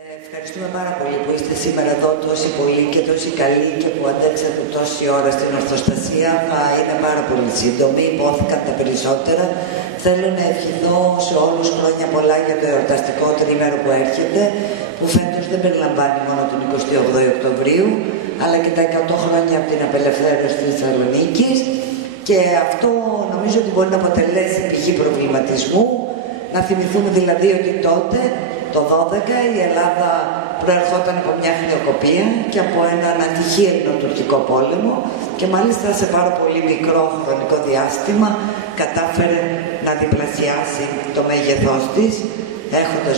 Ευχαριστούμε πάρα πολύ που είστε σήμερα εδώ τόσοι πολλοί και τόσοι καλοί και που αντέξατε τόση ώρα στην Ορθοστασία. Θα είναι πάρα πολύ σύντομη, υπόθηκαν τα περισσότερα. Θέλω να ευχηθώ σε όλους χρόνια πολλά για το εορταστικό τρίμερο που έρχεται, που φέτος δεν περιλαμβάνει μόνο τον 28 Οκτωβρίου, αλλά και τα 100 χρόνια από την απελευθέρωση της Θεσσαλονίκης. Και αυτό νομίζω ότι μπορεί να αποτελέσει πηγή προβληματισμού. Να θυμηθούμε δηλαδή ότι τότε, το 12, η Ελλάδα προερχόταν από μια χρεοκοπία και από έναν ατυχή ελληνοτουρκικό πόλεμο και μάλιστα σε πάρα πολύ μικρό χρονικό διάστημα κατάφερε να διπλασιάσει το μέγεθός της, έχοντας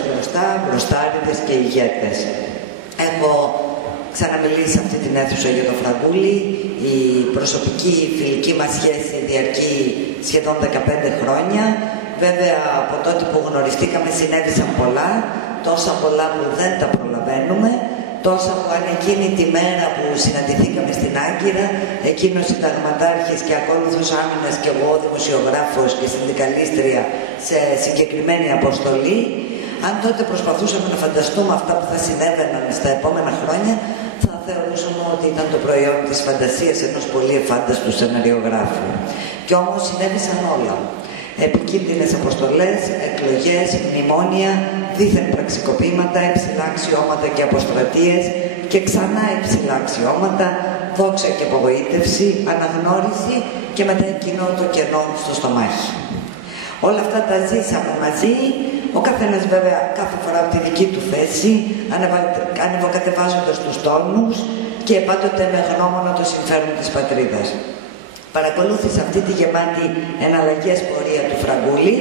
μπροστάριδες και ηγέτες. Έχω ξαναμιλήσει σε αυτή την αίθουσα για το Φραγκούλι. Η προσωπική φιλική μας σχέση διαρκεί σχεδόν 15 χρόνια. Βέβαια, από τότε που γνωριστήκαμε συνέβησαν πολλά, τόσα πολλά που δεν τα προλαβαίνουμε, τόσα που αν εκείνη τη μέρα που συναντηθήκαμε στην Άγκυρα, εκείνος συνταγματάρχης και ακόλουθος άμυνας και εγώ δημοσιογράφος και συνδικαλίστρια σε συγκεκριμένη αποστολή, αν τότε προσπαθούσαμε να φανταστούμε αυτά που θα συνέβαιναν στα επόμενα χρόνια, θα θεωρούσαμε ότι ήταν το προϊόν της φαντασίας ενός πολύ εφάνταστου σεναριογράφου. Και όμως συνέβησαν όλα. Επικίνδυνες αποστολές, εκλογές, μνημόνια, δίθεν πραξικοπήματα, υψηλά αξιώματα και αποστρατείες και ξανά υψηλά αξιώματα, δόξα και απογοήτευση, αναγνώριση και μετά εκείνο το κενό στο στομάχι. Όλα αυτά τα ζήσαμε μαζί, ο καθένας βέβαια κάθε φορά από τη δική του θέση, ανεβοκατεβάζοντας τους τόνους και πάντοτε με γνώμονα το συμφέρον της πατρίδας. Παρακολούθησα αυτή τη γεμάτη εναλλαγές πορεία του Φραγκούλη,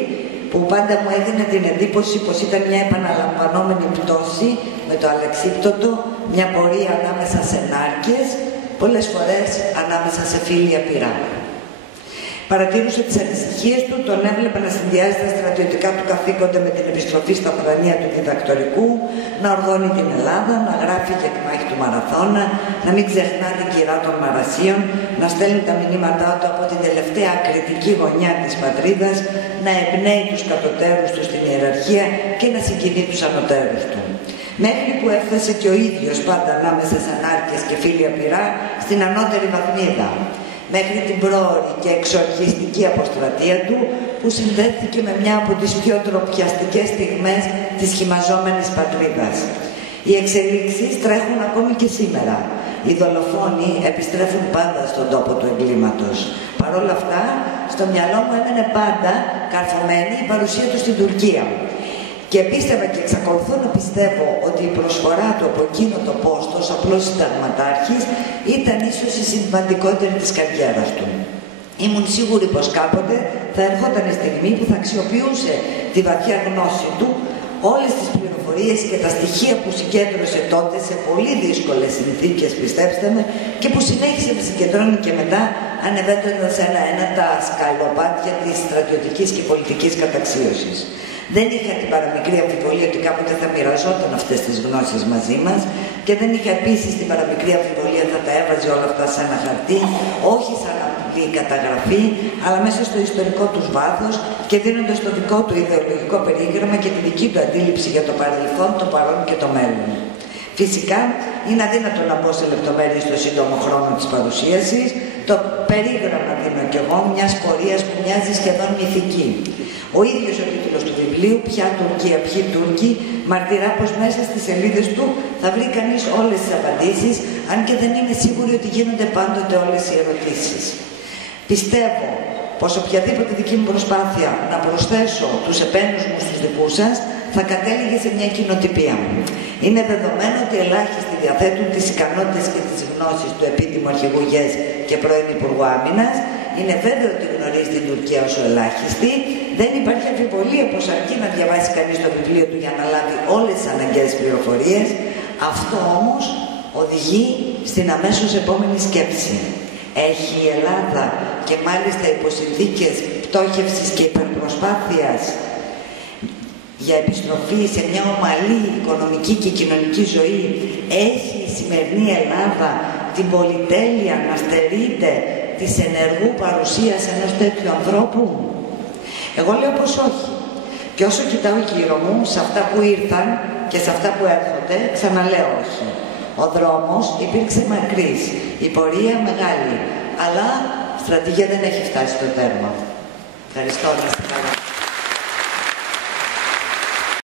που πάντα μου έδινε την εντύπωση πως ήταν μια επαναλαμβανόμενη πτώση με το αλεξίπτωτο, μια πορεία ανάμεσα σε νάρκες, πολλές φορές ανάμεσα σε φίλια πυρά. Παρατήρουσε τις ανησυχίες του, τον έβλεπε να συνδυάζει τα στρατιωτικά του καθήκοντα με την επιστροφή στα πρανία του διδακτορικού, να οργώνει την Ελλάδα, να γράφει για τη μάχη του Μαραθώνα, να μην ξεχνά την κυρά των Μαρασίων, να στέλνει τα μηνύματά του από την τελευταία ακριτική γωνιά της πατρίδας, να εμπνέει τους κατωτέρους του στην ιεραρχία και να συγκινεί τους ανωτέρους του. Μέχρι που έφτασε και ο ίδιος πάντα ανάμεσα σε ανάρκες και φίλια πυρά στην ανώτερη βαθμίδα. Μέχρι την πρόωρη και εξορχιστική αποστρατεία του, που συνδέθηκε με μια από τις πιο ντροπιαστικές στιγμές της χυμαζόμενης πατρίδας. Οι εξελίξεις τρέχουν ακόμη και σήμερα. Οι δολοφόνοι επιστρέφουν πάντα στον τόπο του εγκλήματος. Παρ' όλα αυτά, στο μυαλό μου έμενε πάντα καρφωμένη η παρουσία του στην Τουρκία. Και πίστευα και εξακολουθώ να πιστεύω ότι η προσφορά του από εκείνο το πόστο ως απλός συνταγματάρχης ήταν ίσως η σημαντικότερη της καριέρας του. Ήμουν σίγουρη πως κάποτε θα ερχόταν η στιγμή που θα αξιοποιούσε τη βαθιά γνώση του, όλες τις πληροφορίες και τα στοιχεία που συγκέντρωσε τότε σε πολύ δύσκολες συνθήκες, πιστέψτε με, και που συνέχισε να συγκεντρώνει και μετά, ανεβαίνοντας ένα-ένα τα σκαλοπάτια της στρατιωτικής και πολιτικής καταξίωσης. Δεν είχα την παραμικρή αμφιβολία ότι κάποτε θα μοιραζόταν αυτές τις γνώσεις μαζί μας και δεν είχα επίσης την παραμικρή αμφιβολία ότι θα τα έβαζε όλα αυτά σε ένα χαρτί, όχι σαν απλή καταγραφή, αλλά μέσα στο ιστορικό τους βάθος και δίνοντας το δικό του ιδεολογικό περίγραμμα και τη δική του αντίληψη για το παρελθόν, το παρόν και το μέλλον. Φυσικά, είναι αδύνατο να μπω σε λεπτομέρειες στο σύντομο χρόνο της παρουσίασης. Το περίγραμμα δίνω κι εγώ μιας πορείας που μοιάζει σχεδόν μυθική. Ο ίδιος ο τίτλος του βιβλίου, «Ποια Τουρκία, ποιοι Τούρκοι», μαρτυρά πως μέσα στις σελίδες του θα βρει κανείς όλες τις απαντήσεις, αν και δεν είμαι σίγουρη ότι γίνονται πάντοτε όλες οι ερωτήσεις. Πιστεύω πως οποιαδήποτε δική μου προσπάθεια να προσθέσω τους επένους μου στους δικούς σας θα κατέληγε σε μια κοινοτυπία. Είναι δεδομένο ότι ελάχιστοι διαθέτουν τις ικανότητες και τις γνώσεις του επίτιμου αρχηγού ΓΕΣ και πρώην Υπουργού Άμυνας. Είναι βέβαιο ότι γνωρίζει την Τουρκία όσο ελάχιστη. Δεν υπάρχει αμφιβολία πως αρκεί να διαβάσει κανείς το βιβλίο του για να λάβει όλες τις αναγκαίες πληροφορίες. Αυτό όμως οδηγεί στην αμέσως επόμενη σκέψη. Έχει η Ελλάδα, και μάλιστα υπό συνθήκες πτώχευσης και υπερπροσπάθειας, για επιστροφή σε μια ομαλή οικονομική και κοινωνική ζωή, έχει η σημερινή Ελλάδα την πολυτέλεια να στερείται της ενεργού παρουσίας ενός τέτοιου ανθρώπου? Εγώ λέω πως όχι. Και όσο κοιτάω γύρω μου, σε αυτά που ήρθαν και σε αυτά που έρχονται, ξαναλέω όχι. Ο δρόμος υπήρξε μακρύς, η πορεία μεγάλη, αλλά στρατηγία δεν έχει φτάσει στο τέρμα. Ευχαριστώ, να είστε καλά.